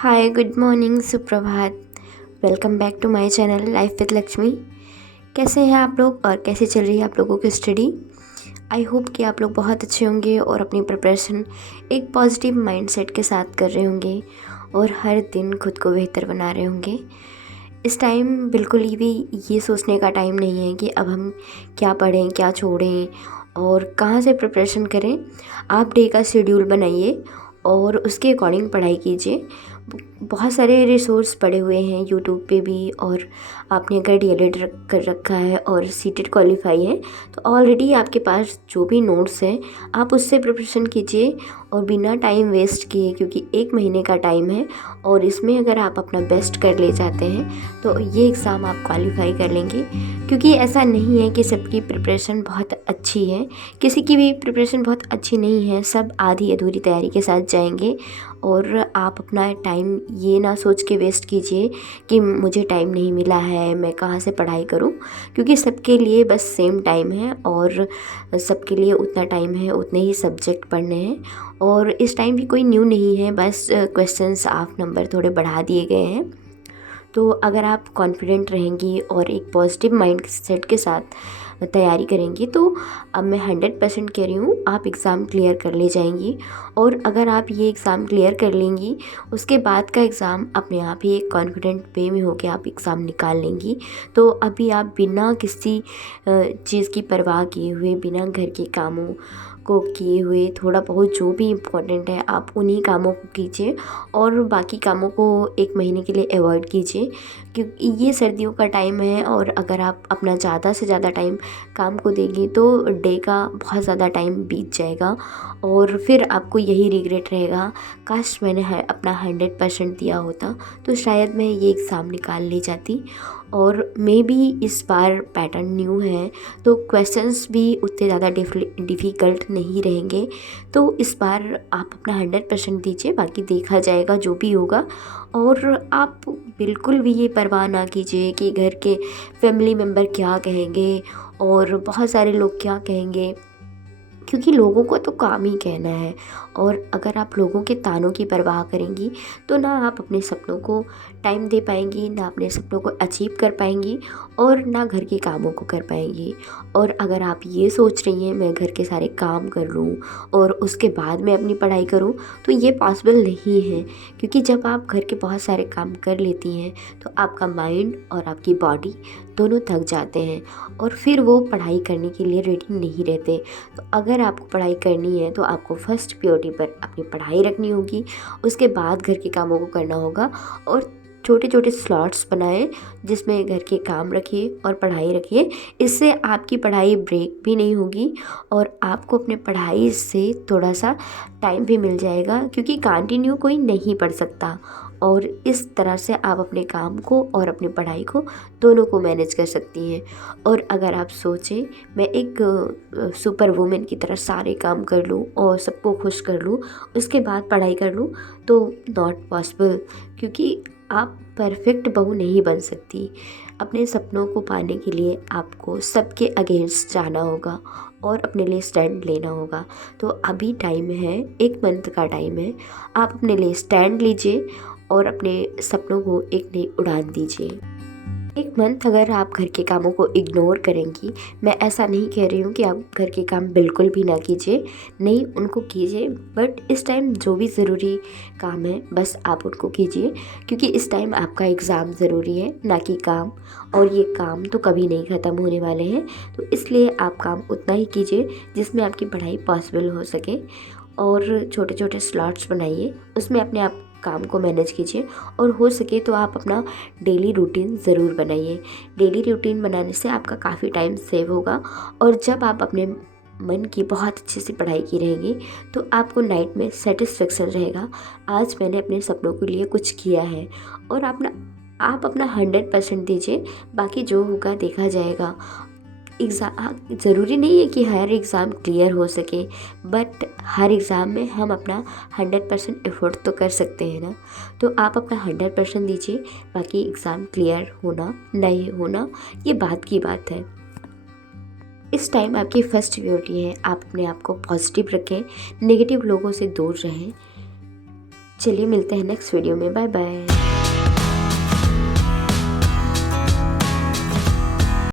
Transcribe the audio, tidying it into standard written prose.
हाय, good morning, सुप्रभात। Welcome back to my channel life with Lakshmi. कैसे हैं आप लोग और कैसे चल रही है आप लोगों की स्टडी? आई होप कि आप लोग बहुत अच्छे होंगे और अपनी प्रिपरेशन एक पॉजिटिव माइंडसेट के साथ कर रहे होंगे और हर दिन खुद को बेहतर बना रहे होंगे। इस टाइम बिल्कुल भी ये सोचने का टाइम नहीं है कि अब हम क्या पढ़ें, क्या छोड़ें और कहाँ से प्रिपरेशन करें। आप डे का शेड्यूल बनाइए और उसके अकॉर्डिंग पढ़ाई कीजिए। बहुत सारे रिसोर्स पड़े हुए हैं यूट्यूब पे भी, और आपने अगर डीएलएड कर रखा है और सीटेट क्वालिफाई है तो ऑलरेडी आपके पास जो भी नोट्स हैं आप उससे प्रिपरेशन कीजिए और बिना टाइम वेस्ट किए, क्योंकि 1 महीने का टाइम है और इसमें अगर आप अपना बेस्ट कर ले जाते हैं तो ये एग्ज़ाम आप क्वालिफाई कर लेंगे। क्योंकि ऐसा नहीं है कि सबकी प्रिपरेशन बहुत अच्छी है, किसी की भी प्रिपरेशन बहुत अच्छी नहीं है, सब आधी अधूरी तैयारी के साथ जाएंगे। और आप अपना टाइम ये ना सोच के वेस्ट कीजिए कि मुझे टाइम नहीं मिला है, मैं कहाँ से पढ़ाई करूँ, क्योंकि सबके लिए बस सेम टाइम है और सबके लिए उतना टाइम है, उतने ही सब्जेक्ट पढ़ने हैं। और इस टाइम भी कोई न्यू नहीं है, बस क्वेश्चंस हाफ नंबर थोड़े बढ़ा दिए गए हैं। तो अगर आप कॉन्फिडेंट रहेंगी और एक पॉजिटिव माइंड सेट के साथ तैयारी करेंगी तो अब मैं 100% कह रही हूँ आप एग्ज़ाम क्लियर कर ले जाएंगी। और अगर आप ये एग्ज़ाम क्लियर कर लेंगी उसके बाद का एग्ज़ाम अपने आप ही एक कॉन्फिडेंट वे में होकर आप एग्ज़ाम निकाल लेंगी। तो अभी आप बिना किसी चीज़ की परवाह किए हुए, बिना घर के कामों को किए हुए, थोड़ा बहुत जो भी इम्पोर्टेंट है आप उन्हीं कामों को कीजिए और बाकी कामों को 1 महीने के लिए अवॉइड कीजिए। क्योंकि ये सर्दियों का टाइम है और अगर आप अपना ज़्यादा से ज़्यादा टाइम काम को देंगी तो डे का बहुत ज़्यादा टाइम बीत जाएगा और फिर आपको यही रिग्रेट रहेगा, काश मैंने अपना 100% दिया होता तो शायद मैं ये एग्ज़ाम निकाल ले जाती। और मे बी इस बार पैटर्न न्यू है तो क्वेश्चंस भी उतने ज़्यादा डिफ़िकल्ट नहीं रहेंगे। तो इस बार आप अपना 100% दीजिए, बाकी देखा जाएगा जो भी होगा। और आप बिल्कुल भी ये परवाह ना कीजिए कि घर के फैमिली मेम्बर क्या कहेंगे और बहुत सारे लोग क्या कहेंगे, क्योंकि लोगों को तो काम ही कहना है। और अगर आप लोगों के तानों की परवाह करेंगी तो ना आप अपने सपनों को टाइम दे पाएंगी, ना अपने सपनों को अचीव कर पाएंगी और ना घर के कामों को कर पाएंगी। और अगर आप ये सोच रही हैं मैं घर के सारे काम कर लूँ और उसके बाद मैं अपनी पढ़ाई करूँ, तो ये पॉसिबल नहीं है। क्योंकि जब आप घर के बहुत सारे काम कर लेती हैं तो आपका माइंड और आपकी बॉडी दोनों थक जाते हैं और फिर वो पढ़ाई करने के लिए रेडी नहीं रहते। तो अगर आपको पढ़ाई करनी है तो आपको फर्स्ट प्रायोरिटी पर अपनी पढ़ाई रखनी होगी, उसके बाद घर के कामों को करना होगा। और छोटे छोटे स्लॉट्स बनाएं जिसमें घर के काम रखिए और पढ़ाई रखिए। इससे आपकी पढ़ाई ब्रेक भी नहीं होगी और आपको अपने पढ़ाई से थोड़ा सा टाइम भी मिल जाएगा, क्योंकि कंटिन्यू कोई नहीं पढ़ सकता। और इस तरह से आप अपने काम को और अपनी पढ़ाई को दोनों को मैनेज कर सकती हैं। और अगर आप सोचें मैं एक सुपर वुमेन की तरह सारे काम कर लूँ और सबको खुश कर लूँ उसके बाद पढ़ाई कर लूँ, तो नॉट पॉसिबल। क्योंकि आप परफेक्ट बहू नहीं बन सकती। अपने सपनों को पाने के लिए आपको सबके अगेंस्ट जाना होगा और अपने लिए स्टैंड लेना होगा। तो अभी टाइम है, 1 मंथ का टाइम है, आप अपने लिए स्टैंड लीजिए और अपने सपनों को एक नई उड़ान दीजिए। 1 मंथ अगर आप घर के कामों को इग्नोर करेंगी, मैं ऐसा नहीं कह रही हूँ कि आप घर के काम बिल्कुल भी ना कीजिए, नहीं उनको कीजिए, बट इस टाइम जो भी ज़रूरी काम है बस आप उनको कीजिए। क्योंकि इस टाइम आपका एग्ज़ाम ज़रूरी है, ना कि काम। और ये काम तो कभी नहीं ख़त्म होने वाले हैं, तो इसलिए आप काम उतना ही कीजिए जिसमें आपकी पढ़ाई पॉसिबल हो सके। और छोटे छोटे स्लॉट्स बनाइए, उसमें अपने आप काम को मैनेज कीजिए। और हो सके तो आप अपना डेली रूटीन ज़रूर बनाइए। डेली रूटीन बनाने से आपका काफ़ी टाइम सेव होगा और जब आप अपने मन की बहुत अच्छे से पढ़ाई की रहेंगी तो आपको नाइट में सेटिस्फेक्शन रहेगा, आज मैंने अपने सपनों के लिए कुछ किया है। और आप अपना 100% दीजिए, बाकी जो होगा देखा जाएगा। एग्ज़ाम ज़रूरी नहीं है कि हर एग्ज़ाम क्लियर हो सके, बट हर एग्ज़ाम में हम अपना 100% एफर्ट तो कर सकते हैं ना। तो आप अपना 100% दीजिए, बाकी एग्ज़ाम क्लियर होना नहीं होना ये बात की बात है। इस टाइम आपकी फर्स्ट प्रायोरिटी है आप अपने आप को पॉजिटिव रखें, नेगेटिव लोगों से दूर रहें। चलिए मिलते हैं नेक्स्ट वीडियो में, बाय बाय।